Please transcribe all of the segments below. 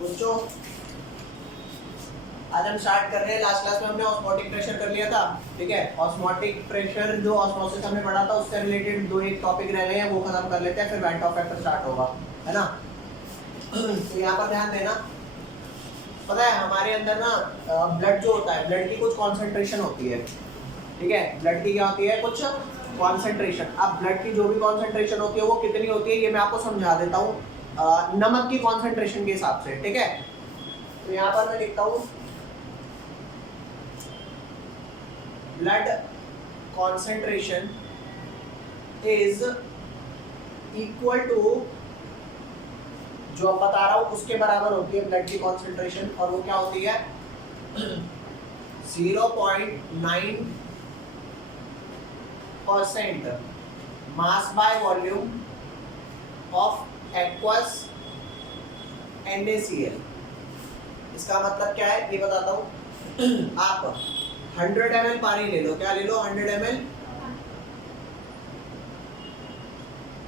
बच्चों आज हम स्टार्ट कर रहे हैं। लास्ट क्लास में हमने ऑस्मोटिक प्रेशर कर लिया था, ठीक है। ऑस्मोटिक प्रेशर जो ऑस्मोसिस हमने पढ़ा था उससे रिलेटेड दो एक टॉपिक रह गए हैं, वो खत्म कर लेते हैं, फिर वेंट ऑफ फैक्टर स्टार्ट होगा, है ना। तो यहाँ पर ध्यान देना, पता है हमारे अंदर ना ब्लड जो होता है, ब्लड की कुछ कॉन्सेंट्रेशन होती है, ठीक है। ब्लड की क्या होती है, कुछ कॉन्सेंट्रेशन। अब ब्लड की जो भी कॉन्सेंट्रेशन होती है वो कितनी होती है ये मैं आपको समझा देता हूँ नमक की कॉन्सेंट्रेशन के हिसाब से, ठीक है। तो यहाँ पर मैं लिखता हूँ blood concentration is equal to, जो अब बता रहा हूँ उसके बराबर होती है ब्लड की कॉन्सेंट्रेशन, और वो क्या होती है 0.9% mass by volume of aqueous NaCl। इसका मतलब क्या है ये बताता हूँ। आप 100 ml पानी ले लो, क्या ले लो 100 ml।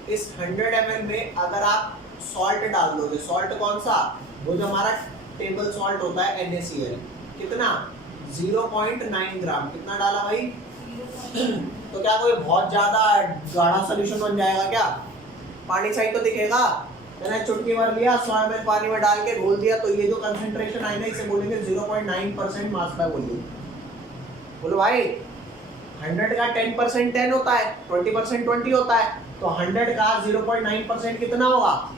इस 100 ml में अगर आप सॉल्ट डाल दोगे, सॉल्ट कौन सा, वो जो हमारा टेबल सॉल्ट होता है NaCl, कितना 0.9 ग्राम, कितना डाला भाई। तो क्या कोई बहुत ज्यादा गाढ़ा सोल्यूशन बन जाएगा क्या, पानी सही तो दिखेगा। मैंने चुटकी भर लिया 100 ml पानी में डाल के घोल दिया, तो ये जो कंसंट्रेशन आई ना इसे बोलेंगे 0.9% मास बाय वॉल्यूम। बोलो भाई 100 का 10% 10 होता है, 20% 20 होता है, तो 100 का 0.9% कितना होगा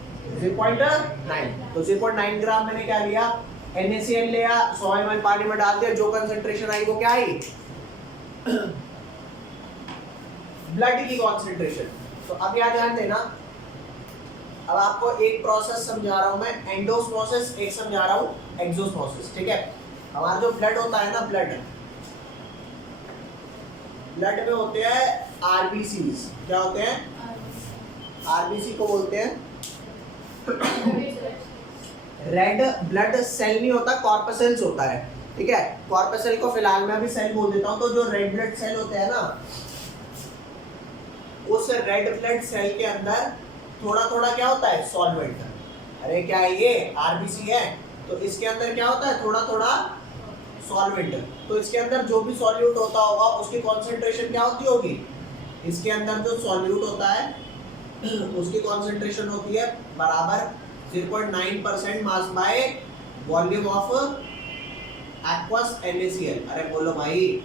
0.9। तो 0.9 ग्राम मैंने क्या लिया NaCl लिया, 100 ml पानी में डाल दिया, जो कंसंट्रेशन आई वो क्या आई ब्लड की कॉन्सेंट्रेशन। तो अब यहाँ ध्यान देना, अब आपको एक प्रोसेस समझा रहा हूँ मैं, एंडोस्मोसिस, एक समझा रहा हूँ एक्सोस्मोसिस, ठीक है। हमारा जो ब्लड होता है ना, ब्लड में होते हैं RBCs, क्या होते हैं RBC को बोलते हैं रेड ब्लड सेल नहीं होता, कॉर्पसेल्स होता है, ठीक है। कॉर्पसेल को फिलहाल मैं अभी सेल बोल देता हूँ। तो जो रेड ब्लड सेल होते हैं ना, उस रेड ब्लड सेल के अंदर थोड़ा थोड़ा क्या होता है सॉल्वेंट। अरे क्या है ये RBC है, तो इसके अंदर क्या होता है थोड़ा थोड़ा सॉल्वेंट। तो इसके अंदर जो भी सॉल्यूट होता होगा उसकी कॉन्सेंट्रेशन क्या होती होगी, इसके अंदर जो सॉल्यूट होता है उसकी कॉन्सेंट्रेशन होती है बराबर 0.9% mass by volume of aqueous NaCl। अरे बोलो भाई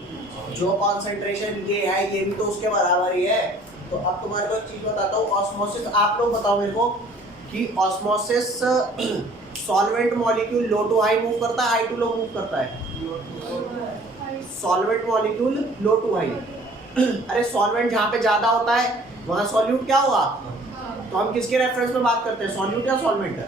जो कॉन्सेंट्रेशन ये है ये भी तो उसके बराबर ही है। तो अब तुम्हारे को एक चीज बताता हूँ, ऑस्मोसिस, आप लोग बताओ मेरे को कि osmosis solvent molecule low to high move करता है, हाई टू लो मूव करता है। Solvent molecule low to high. अरे सॉल्वेंट जहाँ पे ज्यादा होता है वहाँ सॉल्यूट क्या होगा, तो हम किसके रेफरेंस में बात करते हैं, सॉल्यूट या सॉल्वेंट,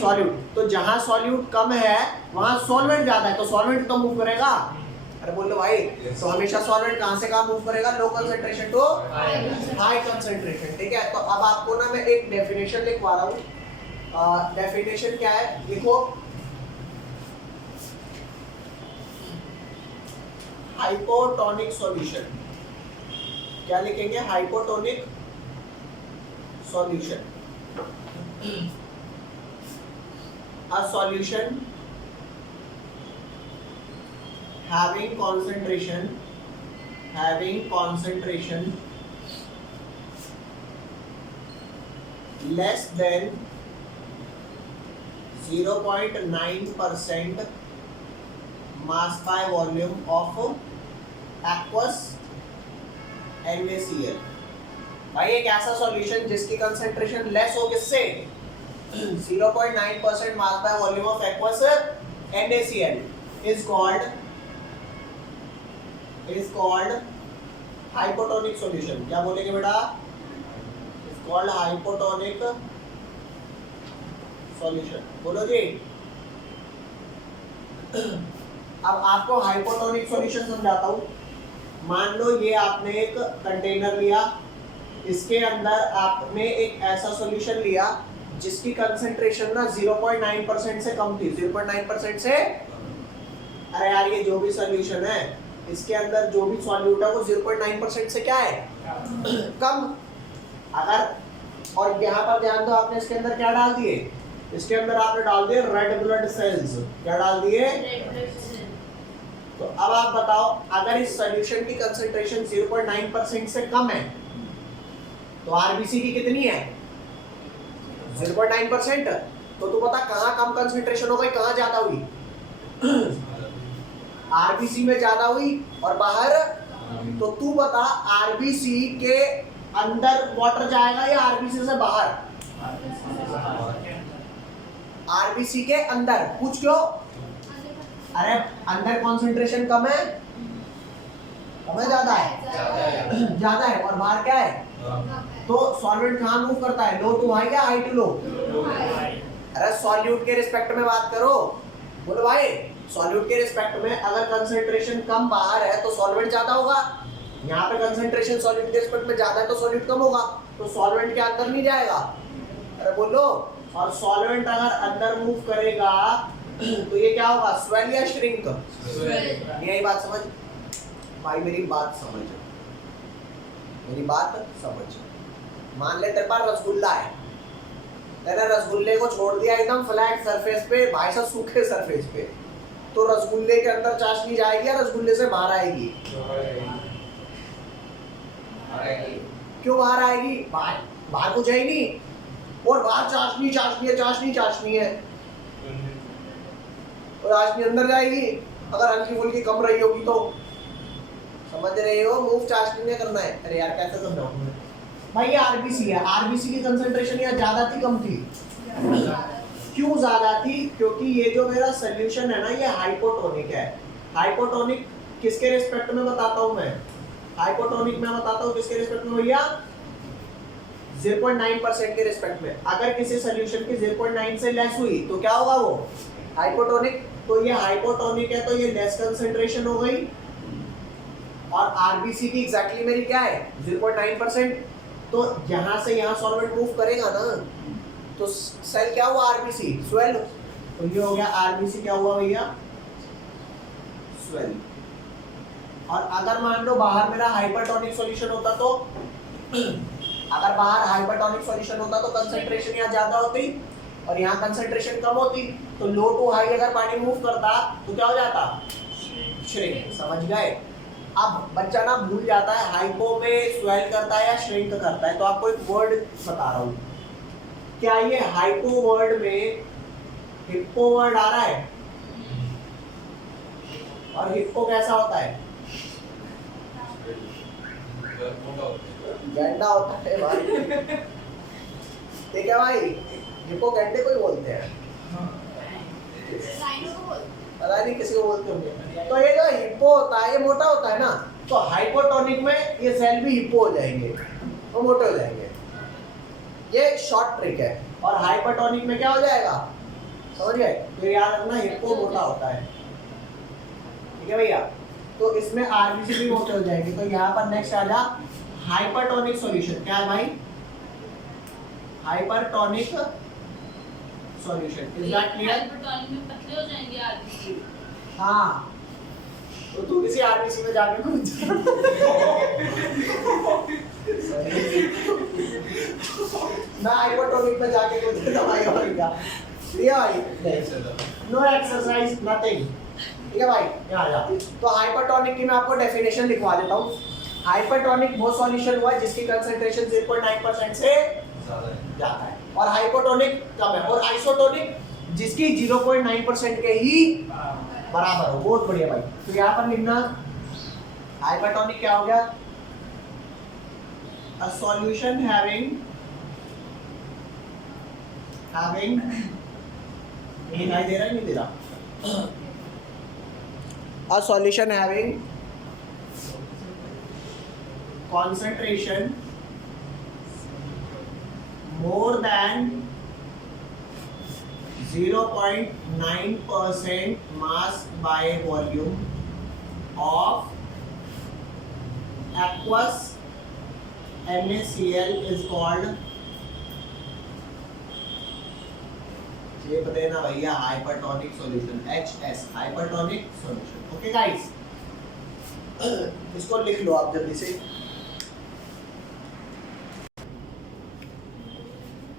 सॉल्यूट। तो जहाँ सॉल्यूट कम है वहाँ सॉल्वेंट ज्यादा है, तो सॉल्वेंट तो मूव करेगा। अरे बोलो भाई तो हमेशा सॉल्वेंट कहाँ से कहाँ मूव करेगा, low concentration to high concentration, ठीक है। तो अब आपको ना मैं एक डेफिनेशन लिखवा रहा हूँ। डेफिनेशन क्या है लिखो, हाइपोटोनिक सॉल्यूशन। क्या लिखेंगे, hypotonic solution. A solution having concentration less than 0.9% mass by volume of aqueous NaCl। भाई एक ऐसा सॉल्यूशन जिसकी कंसेंट्रेशन लेस हो किससे 0.9% mass by volume of aqueous NaCl is called hypotonic solution। क्या बोलेंगे बेटा, is called hypotonic solution। बोलो जी। अब आपको हाइपोटोनिक सॉल्यूशन समझाता हूँ। मान लो ये आपने एक कंटेनर लिया, इसके अंदर आपने एक ऐसा सॉल्यूशन लिया जिसकी कंसेंट्रेशन ना 0.9% से कम थी, 0.9% से। अरे यार ये जो भी सॉल्यूशन है इसके अंदर जो भी सॉल्यूट है वो 0.9% से क्या है कम। अगर और यहाँ पर ध्यान दो, आपने इसके अंदर क्या डाल दिए इसके अंदर आपने डाल दिए रेड ब्लड सेल्स। क्या डाल दिए? तो अब आप बताओ, अगर इस सॉल्यूशन की कंसंट्रेशन 0.9% से कम है तो आरबीसी की कितनी है? 0.9%। तो तू बता कहाँ कम कंसंट्रेशन हो गई, कहाँ ज्यादा हुई? आरबीसी में ज्यादा हुई और बाहर। तो तू बता आरबीसी के अंदर वाटर जाएगा या आरबीसी से बाहर? आरबीसी के अंदर। पूछ क्यों? अरे अंदर कंसंट्रेशन कम है, कम है ज्यादा है? ज्यादा है। और बाहर क्या है? तो सॉल्वेंट कहाँ मूव करता है, लो टू हाई या हाई टू लो? अरे सॉल्यूट के रिस्पेक्ट में बात करो। बोलो भाई, सॉल्यूट के रिस्पेक्ट में अगर कंसंट्रेशन कम बाहर है तो सॉल्वेंट ज्यादा होगा। यहाँ पे कंसंट्रेशन सॉल्यूट के रिस्पेक्ट में ज्यादा है तो सॉल्यूट कम होगा, तो सॉल्वेंट के अंदर नहीं जाएगा। अरे बोलो, और सॉल्वेंट अगर अंदर मूव करेगा तो ये क्या होगा, स्वेल या श्रिंक? यही बात समझ भाई, मेरी बात समझ, मेरी बात समझ। मान ले तेरे पास रसगुल्ला है, तेरे रसगुल्ले को छोड़ दिया एकदम फ्लैट सरफेस पे, भाई साहब सूखे सरफेस पे, तो रसगुल्ले के अंदर चाशनी जाएगी या रसगुल्ले से बाहर आएगी? क्यों बाहर आएगी? बाहर कुछ है ही नहीं, और बाहर चाशनी चाशनी है, चाशनी चाशनी है, और चाशनी अंदर जाएगी अगर हल्की फुल्की कम रही होगी तो। समझ रहे हो? मूव चाशनी में करना है। अरे यार कैसे समझाऊं मैं भाई? ये आरबीसी है, आरबीसी की कंसंट्रेशन यहाँ ज्यादा थी कम थी? क्यों ज्यादा थी? क्योंकि ये जो मेरा सोल्यूशन है ना, ये हाइपोटोनिक है। हाइपोटोनिक किसके रिस्पेक्ट में बताता हूँ मैं? हाइपोटोनिक में बताता हूँ किसके रिस्पेक्ट में भैया? 0.9% के रिस्पेक्ट में। अगर किसी सोल्यूशन की 0.9 से लेस हुई तो क्या होगा वो? हाइपोटोनिक। तो ये हाइपोटोनिक है तो ये लेस कंसंट्रेशन हो गई, और आरबीसी की एग्जैक्टली मेरी क्या है? 0.9%। तो यहाँ से यहाँ सॉल्वेंट मूव करेगा ना, तो सेल क्या हुआ? RBC swell. तो ये हो गया आरबीसी क्या हुआ भैया? स्वेल। और अगर मान लो बाहर मेरा हाइपरटोनिक सॉल्यूशन होता तो अगर बाहर हाइपरटोनिक सॉल्यूशन होता तो कंसंट्रेशन यहाँ ज्यादा होती और यहाँ कंसंट्रेशन कम होती, तो लो टू हाई अगर पानी मूव करता तो क्या हो जाता? श्रिंक। समझ गए? अब बच्चा ना भूल जाता है हाइपो में स्वेल करता है या श्रिंक करता है, तो आपको एक वर्ड बता रहा हूँ। क्या ये हाइपो वर्ड में हिप्पो वर्ड आ रहा है? और हिप्पो कैसा होता है? गैंडा होता है भाई। ठीक है भाई, हिप्पो गैंडे को ही बोलते हैं, पता नहीं किसी को बोलते होंगे। तो ये जो हिप्पो होता है ये मोटा होता है ना, तो हाइपोटोनिक में ये सेल भी हिप्पो हो जाएंगे, वो मोटे हो जाएंगे। ये शॉर्ट ट्रिक है। और हाइपरटोनिक में क्या हो जाएगा? समझ गए? तो याद रखना हिप्पो मोटा होता है। ठीक है भैया? तो इसमें आरबीसी भी मोटे हो जाएंगे। तो यहाँ पर नेक्स्ट आ जा हाइपरटोनिक सॉल्यूशन। क्या है भाई? Hypertonic solution. Is that clear? Hypertonic में पतले हो जाएंगे आरबीसी। हाँ, तो तू किसी आरबीसी में जाके कूद जा। मैं हाइपरटोनिक में जाके कूद के दवाई होगा। ठीक है भाई? No exercise nothing. ठीक है भाई? यहाँ जा। तो हाइपरटोनिक की मैं आपको डेफिनेशन लिखवा देता हूँ। हाइपरटोनिक वो सॉल्यूशन हुआ जिसकी कंसंट्रेशन 0.9% से ज्यादा है, और हाइपोटोनिक कम है, और आइसोटोनिक जिसकी 0.9% के ही बराबर हो। बहुत बढ़िया भाई। तो यहाँ पर लिखना हाइपरटोनिक क्या हो गया? अ सॉल्यूशन हैविंग दिखाई दे रहा है नहीं दे रहा? A solution having concentration more than 0.9% mass by volume of aqueous NaCl is called, ये पता है ना भैया, hypertonic solution, HS hypertonic solution. Okay guys, इसको लिख लो आप जल्दी से।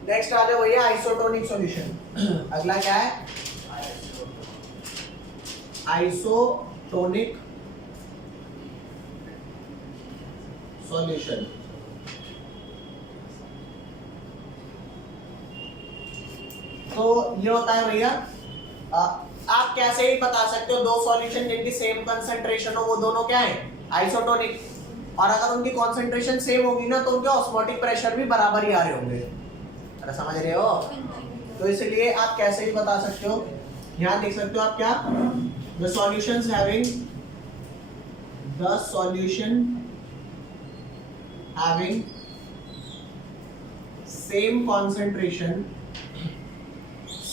नेक्स्ट आ जाओ भैया आइसोटोनिक सॉल्यूशन। अगला क्या है? Isotonic solution. तो ये होता है भैया, आप कैसे ही बता सकते हो दो सॉल्यूशन जिनकी सेम कंसंट्रेशन हो वो दोनों क्या है? आइसोटोनिक। और अगर उनकी कंसंट्रेशन सेम होगी ना तो उनके ऑस्मोटिक प्रेशर भी बराबर ही आ रहे होंगे। अरे समझ रहे हो? तो इसलिए आप कैसे ही बता सकते हो, यहाँ देख सकते हो आप क्या, the solutions having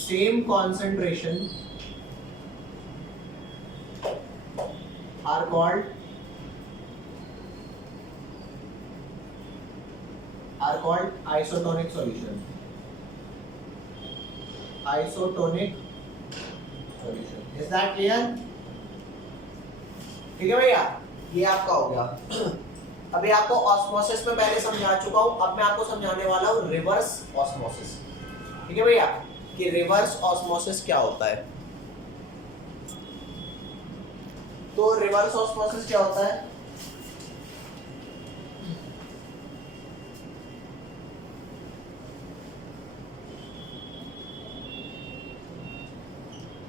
same concentration are called isotonic solution. Is that clear? ठीक है भैया, ये आपका हो गया। अभी आपको ऑस्मोसिस में पहले समझा चुका हूं, अब मैं आपको समझाने वाला हूं रिवर्स ऑस्मोसिस। ठीक है भैया, कि रिवर्स ऑस्मोसिस क्या होता है। तो रिवर्स ऑस्मोसिस क्या होता है?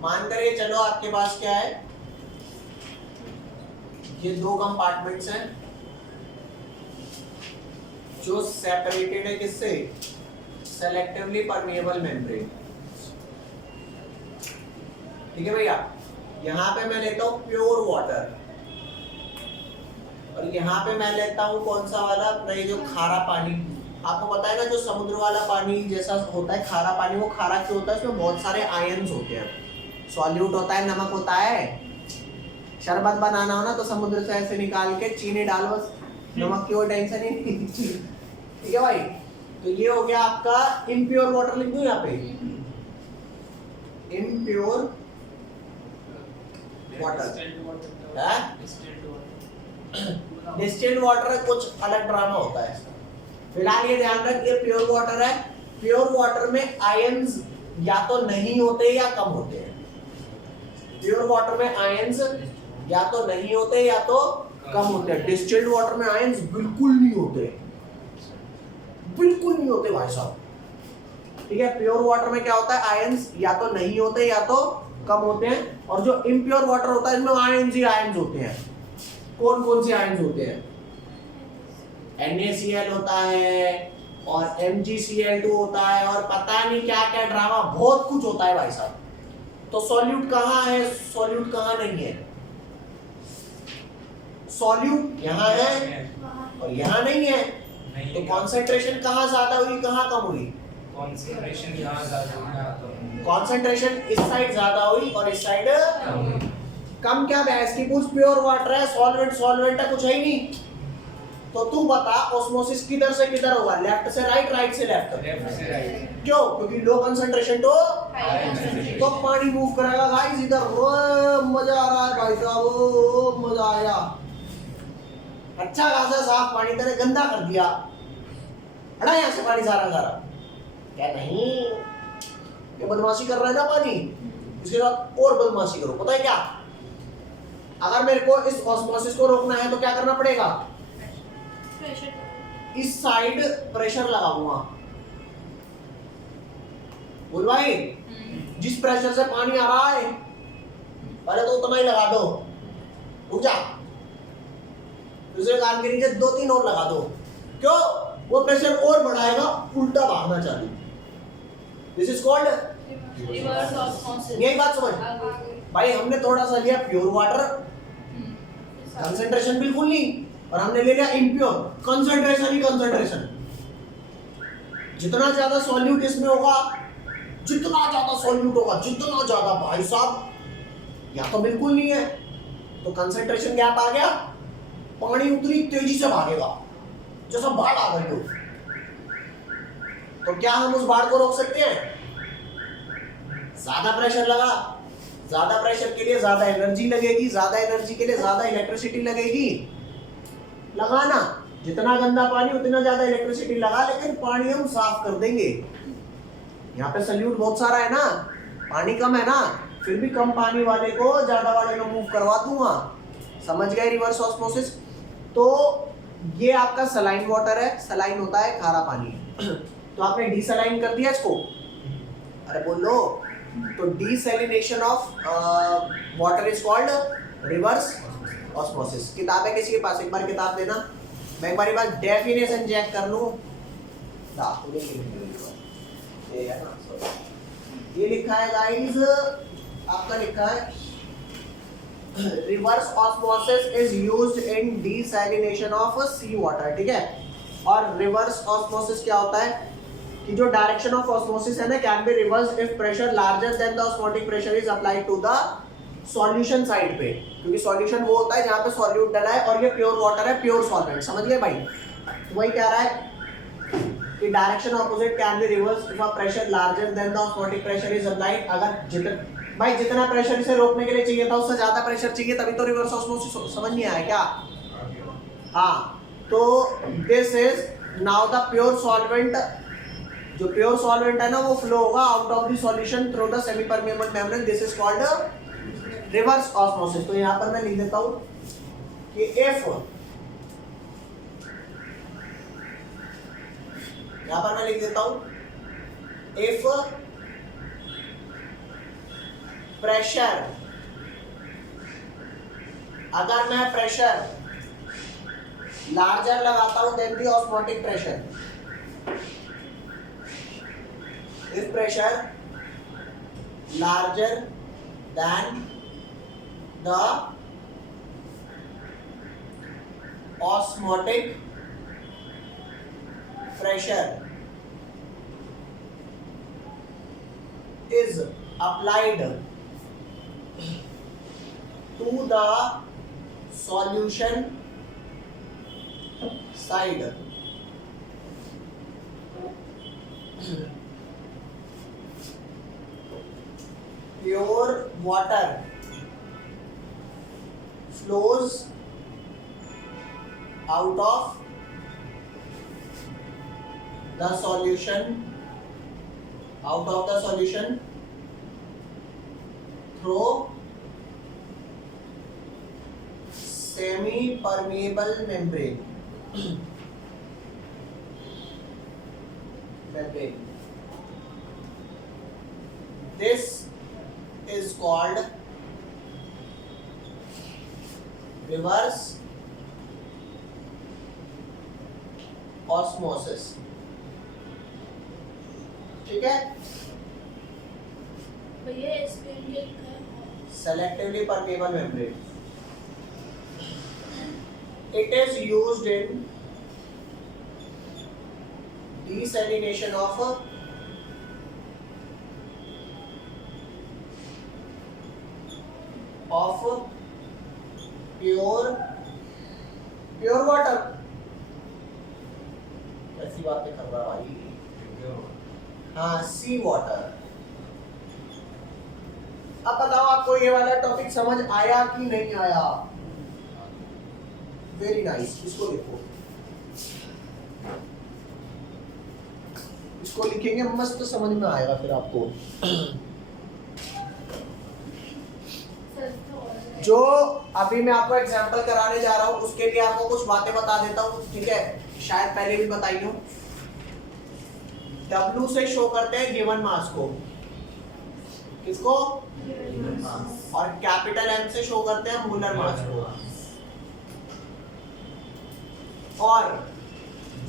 मान कर चलो आपके पास क्या है, ये दो कंपार्टमेंट्स हैं जो सेपरेटेड है किससे? Selectively permeable membrane. ठीक है भैया, यहां पे मैं लेता हूं प्योर वाटर और यहां पे मैं लेता हूं कौन सा वाला, अपना ये जो खारा पानी। आपको पता है ना, जो समुद्र वाला पानी जैसा होता है खारा पानी, वो खारा क्यों होता है? उसमें बहुत सारे आयन्स होते हैं, सॉल्यूट होता है, नमक होता है। शरबत बनाना हो ना तो समुद्र से ऐसे निकाल के चीनी डाल, बस नमक की कोई टेंशन ही नहीं। ठीक है भाई, तो ये हो गया आपका इम्प्योर वाटर। लिख दूं यहाँ पे इम्प्योर वाटर। डिस्टिल्ड वाटर कुछ अलग ड्रामा होता है। फिलहाल ये ध्यान रख, ये प्योर वाटर है। प्योर वाटर में आयंस या तो नहीं होते या कम होते हैं। प्योर वाटर में आयंस या तो नहीं होते या तो कम होते हैं। डिस्टिल्ड वाटर में आयंस बिल्कुल नहीं होते, बिल्कुल नहीं होते भाई साहब। ठीक है, प्योर वाटर में क्या होता है, आयंस या तो नहीं होते या तो कम होते हैं। और जो इम्प्योर वाटर होता है इसमें आयंस ही आयंस होते हैं। कौन कौन से आयंस होते हैं? NaCl होता है और MgCl2 होता है और पता नहीं क्या क्या ड्रामा, बहुत कुछ होता है भाई साहब। तो सॉल्यूट कहाँ है, सॉल्यूट कहाँ नहीं है? सॉल्यूट यहाँ है और यहाँ नहीं है। तो कॉन्सेंट्रेशन कहाँ ज्यादा हुई, कहाँ कम हुई? कॉन्सेंट्रेशन यहाँ ज्यादा, कॉन्सेंट्रेशन इस साइड ज्यादा हुई और इस साइड कम। क्या बहस की पूछ, प्योर वाटर है, सॉल्वेंट है, कुछ है ही नहीं। तो तू बता ऑस्मोसिस किधर से किधर होगा? लेफ्ट से राइट, राइट से लेफ्ट। क्यों? क्योंकि लो कंसंट्रेशन तो पानी मूव करेगा गाइस इधर। मजा आ रहा है भाई साहब, मजा आया। अच्छा खासा साफ पानी तेरे गंदा कर दिया, हटा यहाँ से पानी सारा सारा। क्या नहीं, ये बदमाशी कर रहा है ना पानी, इसके साथ और बदमाशी करो। पता है क्या, अगर मेरे को इस ऑस्मोसिस को रोकना है तो क्या करना पड़ेगा? इस साइड प्रेशर लगाऊंगा। बोल भाई, जिस प्रेशर से पानी आ रहा है पहले तो उतना ही लगा दो, रुक जा। दूसरे कान के नीचे 2-3 और लगा दो। क्यों? वो प्रेशर और बढ़ाएगा, उल्टा भागना चाहिए। This is called reverse osmosis. यही बात समझ भाई। हमने थोड़ा सा लिया प्योर वाटर, कंसंट्रेशन बिल्कुल नहीं, और हमने ले लिया इम्प्योर, कंसंट्रेशन ही कंसंट्रेशन। जितना ज्यादा सॉल्यूट इसमें होगा, जितना ज्यादा सॉल्यूट होगा, जितना ज्यादा भाई साहब, या तो बिल्कुल नहीं है तो कंसंट्रेशन गैप आ गया, पानी उतनी तेजी से भागेगा जैसा बाढ़ आ गई हो। तो क्या हम उस बाढ़ को रोक सकते हैं? ज्यादा प्रेशर लगा, ज्यादा प्रेशर के लिए ज्यादा एनर्जी लगेगी, ज्यादा एनर्जी के लिए ज्यादा इलेक्ट्रिसिटी लगेगी। लगाना जितना गंदा पानी उतना ज्यादा इलेक्ट्रिसिटी लगा, लेकिन पानी हम साफ कर देंगे। यहाँ पे सल्यूट बहुत सारा है ना, पानी कम है ना, फिर भी कम पानी वाले को ज्यादा वाले में मूव करवा दूंगा। समझ गए रिवर्स ऑस्मोसिस? तो ये आपका सलाइन वाटर है, सलाइन होता है खारा पानी। तो आपने डीसलाइन कर दिया इसको, अरे बोलो, तो desalination of water is called reverse osmosis. किताब है किसी के पास? एक बार किताब देना, मैं एक बार डेफिनेशन चेक कर लूं। ये है ना, ये लिखा है गाइस, आपका लिखा है reverse osmosis is used in desalination of sea water, ठीक है। और रिवर्स ऑस्मोसिस क्या होता है कि जो डायरेक्शन ऑफ ऑस्मोसिस है ना, can be reverse if pressure larger than the osmotic pressure is applied to the solution side पे, क्योंकि सॉल्यूशन वो होता है जहां पे सॉल्यूट डला है और ये प्योर वाटर है, प्योर सॉल्वेंट। समझ गए भाई? तो वही कह रहा है कि direction opposite can be reverse if a pressure larger than the osmotic pressure is applied. अगर जितना प्रेशर इसे रोकने के लिए चाहिए था उससे ज्यादा प्रेशर चाहिए, तभी तो रिवर्स ऑस्मोसिस। समझ नहीं आया क्या? हाँ, तो this is now the pure solvent, जो प्योर सॉल्वेंट है ना वो फ्लो होगा out of the solution through the semi permeable membrane, this is called reverse osmosis. तो यहाँ पर मैं लिख देता हूँ कि इफ, यहाँ पर मैं लिख देता हूँ इफ प्रेशर, अगर मैं प्रेशर लार्जर लगाता हूं than the osmotic pressure, if pressure larger than the osmotic pressure is applied to the solution side, pure water flows out of the solution, out of the solution through semi permeable membrane, this is called reverse osmosis, ठीक है। भैया इसमें ये लिखा है selectively permeable membrane, it is used in desalination of pure water। ऐसी बातें कर रहा भाई। हाँ, सी वाटर। अब बताओ आपको ये वाला टॉपिक समझ आया कि नहीं आया? वेरी नाइस, इसको लिखो, इसको लिखेंगे मस्त समझ में आएगा फिर आपको। जो अभी मैं आपको एग्जांपल कराने जा रहा हूँ उसके लिए आपको कुछ बातें बता देता हूँ, ठीक है, शायद पहले भी बताई हो। W से शो करते हैं गिवन मास को, किसको? और कैपिटल M से शो करते हैं मोलर मास को, और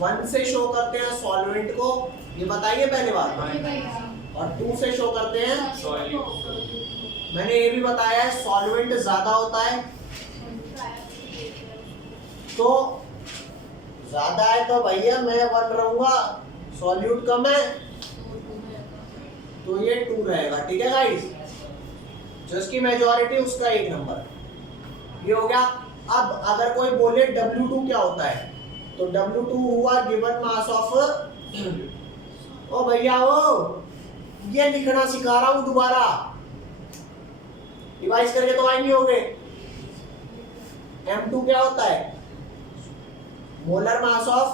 1 से शो करते हैं सॉल्वेंट को, ये बताइए पहले बात, और 2 से शो करते हैं सॉल्यूट। मैंने ये भी बताया है सॉल्वेंट ज्यादा होता है, तो ज्यादा है तो भैया मैं 1 रहूंगा, सॉल्यूट कम है तो ये 2 रहेगा, ठीक है गाइस। जिसकी मेजॉरिटी उसका 1 नंबर, ये हो गया। अब अगर कोई बोले W2 क्या होता है, तो W2 हुआ गिवन मास ऑफ, ओ भैया ओ ये लिखना सिखा रहा हूं दोबारा, डिवाइस करके तो आए नहीं होंगे। M2 क्या होता है? Molar mass of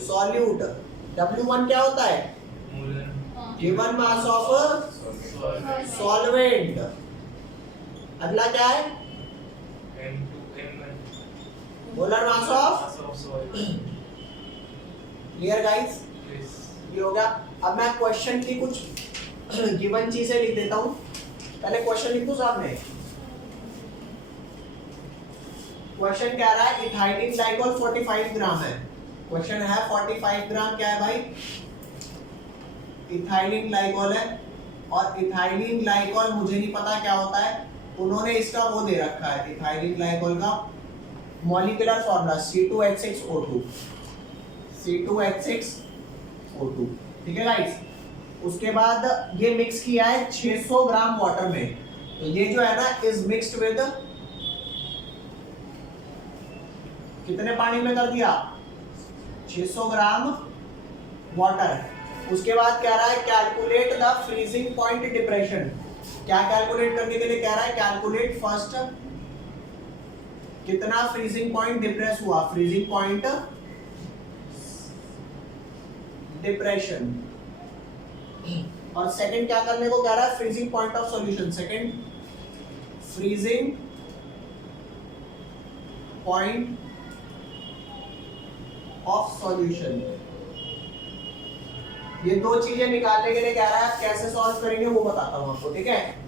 solute. W1 क्या होता है? Molar given mass of solvent. अगला क्या है? Molar mass of. Clear guys? ये हो गया। अब मैं क्वेश्चन की कुछ गिवन चीजें लिख देता हूं। पहले क्वेश्चन लिख दूं सामने। क्वेश्चन कह रहा है इथाइलिन ग्लाइकोल 45 ग्राम है। क्वेश्चन है 45 ग्राम क्या है भाई? इथाइलिन ग्लाइकोल है। और इथाइलिन ग्लाइकोल मुझे नहीं पता क्या होता है, उन्होंने इसका वो दे रखा है इथाइलिन ग्लाइकोल का मॉलिक्यूलर फॉर्मूला C2H6O2। C2H6O2, ठीक है गाइस। उसके बाद ये मिक्स किया है 600 ग्राम वाटर में। तो ये जो है ना इज मिक्स्ड विद कितने पानी में कर दिया? 600 ग्राम वाटर। उसके बाद कह रहा है calculate the freezing point depression. क्या कैलकुलेट करने के लिए कह रहा है? कैलकुलेट फर्स्ट कितना फ्रीजिंग पॉइंट डिप्रेस हुआ, फ्रीजिंग पॉइंट डिप्रेशन। और सेकंड क्या करने को कह रहा है? Freezing point of solution. Second freezing point of solution. ये दो चीजें निकालने के लिए कह रहा है। कैसे सॉल्व करेंगे वो बताता हूं आपको, ठीक है।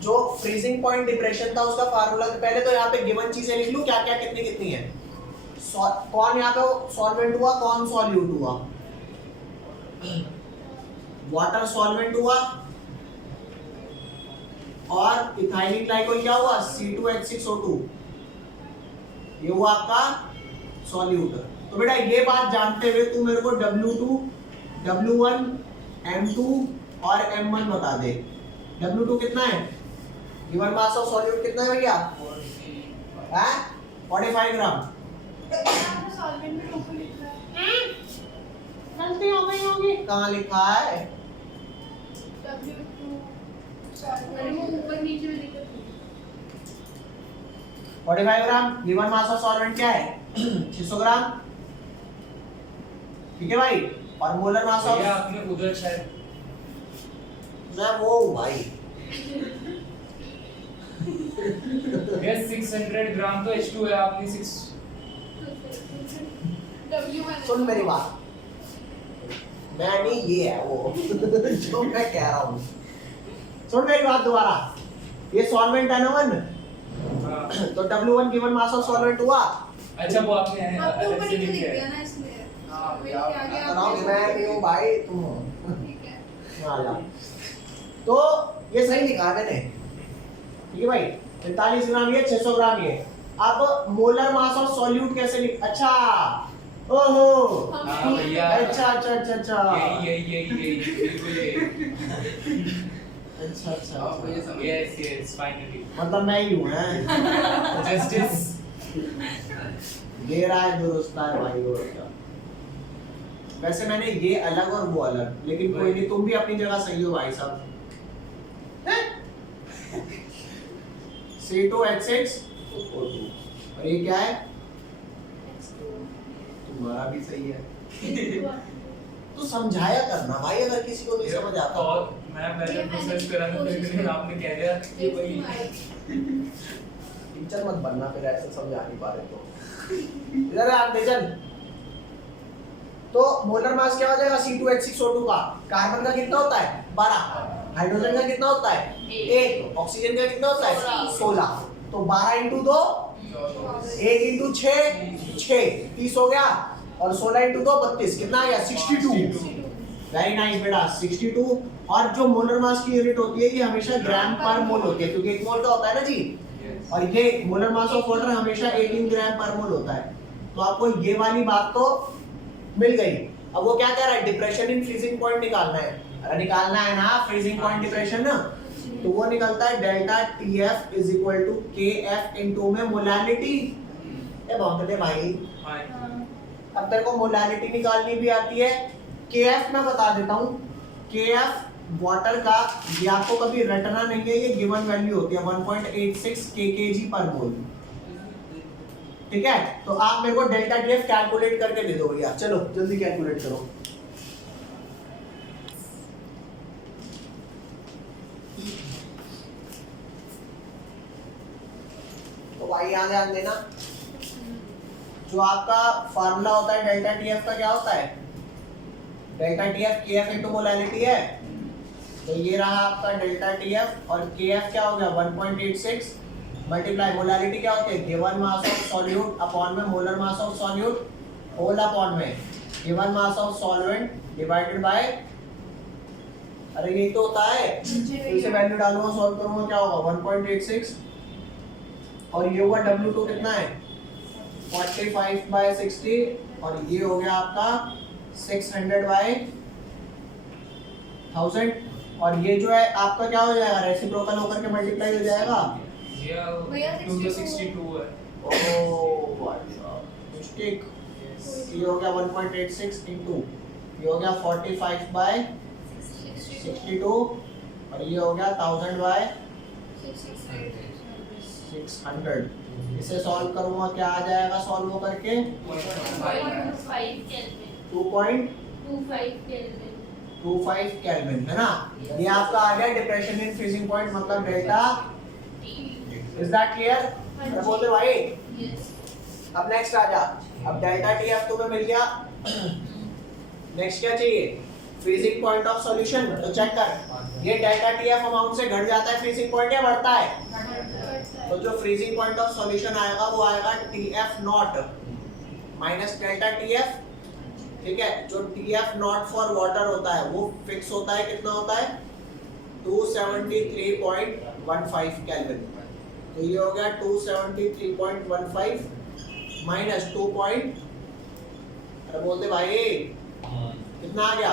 जो फ्रीजिंग पॉइंट डिप्रेशन था उसका फार्मूला, पहले तो यहाँ पे गिवन चीजें लिख लूं क्या क्या कितनी कितनी है। कौन यहाँ पे सॉल्वेंट हुआ, कौन सॉल्यूट हुआ? वाटर सॉल्वेंट हुआ और इथाइलिन ग्लाइकोल क्या हुआ? C2H6O2। ये हुआ आपका सॉल्यूट। तो बेटा ये बात जानते हुए तू मेरे को W2, W1, M2 और M1 बता दे। W2 कितना है? गिवन मास ऑफ सॉल्यूट कितना है भैया? 45 ग्राम। सॉल्वेंट में ऊपर लिखा है गलती हो गई होगी। कहाँ लिखा है? W2 सॉल्वेंट में ऊपर नीचे में लिखा है 45 ग्राम। गिवन मास ऑफ सॉल्वेंट क्या है? 600 ग्राम, ठीक है भाई। और मोलर मास ऑफ, ये आपने उधर शायद मैं वो हूँ भाई। ये 600 ग्राम तो H2 है, आपने 6 W1 सुन मेरी बात, मैं नहीं, ये है वो जो मैं कह रहा हूँ। सुन मेरी बात दोबारा। ये सॉल्वेंट है ना वन, तो W1 given mass of solvent हुआ। अच्छा वो आपने अब तो अलग ऊपर से नीचे लिख लिख दिया दिया है। ना इसलिए हाँ सॉल्वेंट यार, के आगे मैं आप मैं नहीं हूँ भाई, तुम हो। ठीक है। वाला। तो ये सही लिखा मैंने, ठीक है भाई। 45 ग्राम ये, 600 ग्राम ये। अब मोलर मास ऑफ सॉल्यूट कैसे लिख? अच्छा, ओहो, हाँ भैया, अच्छा अच्छा अच्छा अच्छा, यही बिल्कुल यही। अच्छा अच्छा अच्छा। यस फाइनली मतलब मैं ही हूँ हैं? जस्टिस। ये राय दुरुस्त है भाई, और क्या। वैसे मैंने ये अलग और वो अलग, लेकिन कोई नहीं, तुम भी अपनी जगह सही हो भाई साहब। C2H6O2 और ये क्या है? तुम्हारा भी सही है। तो समझाया करना भाई, अगर किसी को नहीं समझ आता और तो। मैं पहले रिसर्च कर रहा था, लेकिन आपने कह दिया कि भाई टीचर मत बनना फिर, ऐसे समझा नहीं पा रहे तो। इधर आ बेचन। तो मोलर मास क्या हो जाएगा C2H6O2 का? कार्बन का कितना होता है? 12। हाइड्रोजन का कितना होता है? 1। ऑक्सीजन का कितना होता है? 16। तो 12 इंटू 2, 1 इंटू 6, 6, 30 हो गया। और 16 इंटू 2, 32। कितना आ गया? 62। वेरी नाइस बेटा, 62। और जो मोलर मास की यूनिट होती है ये हमेशा ग्राम पर मोल होती है, क्योंकि 1 मोल का होता है ना जी। और ये मोलर मास ऑफ वाटर हमेशा 18 ग्राम पर मोल होता है। तो आपको ये वाली बात तो मिल गई। अब वो क्या कह रहा है? डिप्रेशन इन फ्रीजिंग पॉइंट निकालना है। अरे निकालना है ना फ्रीजिंग पॉइंट डिप्रेशन ना, तो वो निकलता है delta TF is equal to KF into में मोलालिटी। ये बहुत दे भाई, अब तेरे को मोलालिटी निकालनी भी आती है। KF मैं बता देता हूँ, KF वाटर का, ये आपको कभी रटना नहीं है, ये गिवन वैल्यू होती है 1.86 kg पर मोल। ठीक है, तो आप मेरे को डेल्टा TF कैलकुलेट करके दे दो भैया। चलो जल्दी कैलकुलेट करो। भाई यहाँ ध्यान देना, जो आपका फार्मूला होता है डेल्टा टी एफ का क्या होता है, डेल्टा टी एफ के एफ इंटू मोलैलिटी है। तो ये रहा आपका डेल्टा टी एफ और के एफ क्या हो गया 1.86 मल्टीप्लाई मोलैलिटी क्या होती है given mass of solute upon में molar mass of solute whole upon में given mass of solvent divided by, अरे यही तो होता है। तो इसे वैल्यू डालूंगा सॉल्व करूंगा क्या होगा 1.86 और ये हुआ W2 कितना है 45/60 और ये हो गया आपका 600/1000 और ये जो है आपका क्या हो जाएगा रेसिप्रोकल होकर के मल्टीप्लाई हो जाएगा। भैया 2 तो 62 है। ओह मिस्टेक, ये हो गया 1.86 इनटू ये हो गया 45/62 और ये हो गया 1000/600। इसे सॉल्व करूंगा क्या आ जाएगा सॉल्व हो करके 2.25 केल्विन है ना। ये आपका आ गया डिप्रेशन इन फ्रीजिंग पॉइंट मतलब डेल्टा। Is that clear? मैं बोलते भाई अब नेक्स्ट आ जा। अब डेल्टा टी एफ तुम्हें मिल गया, नेक्स्ट क्या चाहिए फ्रीजिंग पॉइंट ऑफ सॉल्यूशन। तो चेक कर ये डेल्टा टी एफ अमाउंट से घट जाता है फ्रीजिंग पॉइंट या बढ़ता है। तो जो फ्रीजिंग पॉइंट ऑफ सॉल्यूशन आएगा वो आएगा T F not minus delta T F, ठीक है। जो T F not for water होता है वो फिक्स होता है, कितना होता है 273.15 केल्विन। तो ये हो गया 273.15 माइनस 2 पॉइंट, अरे बोलते भाई कितना आ गया,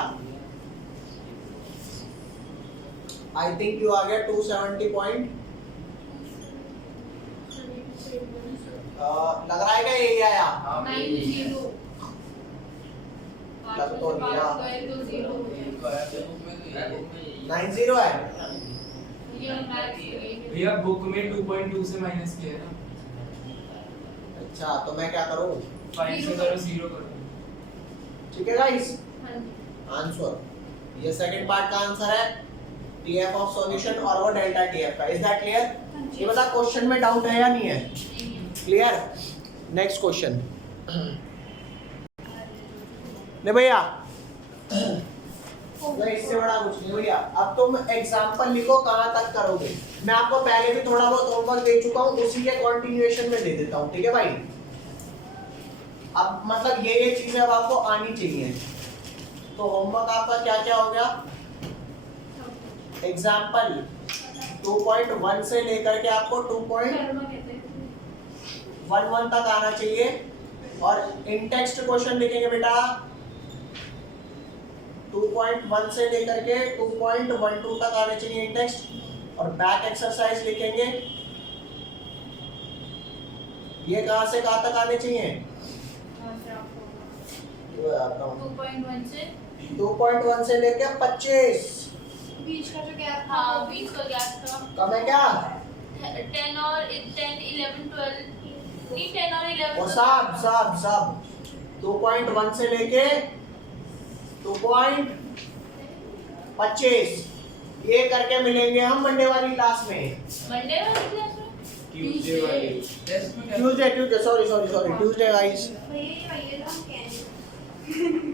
आई थिंक यू आ गया 270 पॉइंट, लग रहा है क्या यही आया 90 लग तो नहीं रहा 90 है भैया बुक में 2.2 से माइनस किया है ना। अच्छा तो मैं क्या करूं 5 से करो 0 करो। ठीक है गाइस आंसर ये सेकंड पार्ट का आंसर है टीएफ ऑफ सॉल्यूशन और वो डेल्टा टीएफ का। Is that clear? ये बता क्वेश्चन में डाउट है या नहीं है? क्लियर? नेक्स्ट क्वेश्चन ले भैया, इससे बड़ा कुछ नहीं भैया। अब तुम एग्जांपल लिखो कहां तक करोगे। मैं आपको पहले भी थोड़ा बहुत होमवर्क दे चुका हूं, उसी के कंटिन्यूएशन में दे देता हूं, ठीक है भाई। अब मतलब ये चीजें अब आपको आनी चाहिए। तो होमवर्क आपका क्या क्या हो गया, एग्जांपल 2.1 से लेकर के आपको 2.11 तक आना चाहिए और इन टेक्स्ट क्वेश्चन लिखेंगे बेटा 2.1 से लेकर के 2.12 तक आने चाहिए इन टेक्स्ट और बैक एक्सरसाइज लिखेंगे। ये कहां से कहां तक आने चाहिए 2.1 से लेके 25 बीच का जो गैप था हाँ बीच का गैप था कब है क्या 10 और 10 11 12 नहीं 10 और 11 और सब 2.1 से लेके 2.25 ये करके मिलेंगे हम मंडे वाली क्लास में। मंडे वाली क्लास में ट्यूसडे वाली ट्यूसडे सॉरी ट्यूसडे गाइस। वही तो हम कह रहे हैं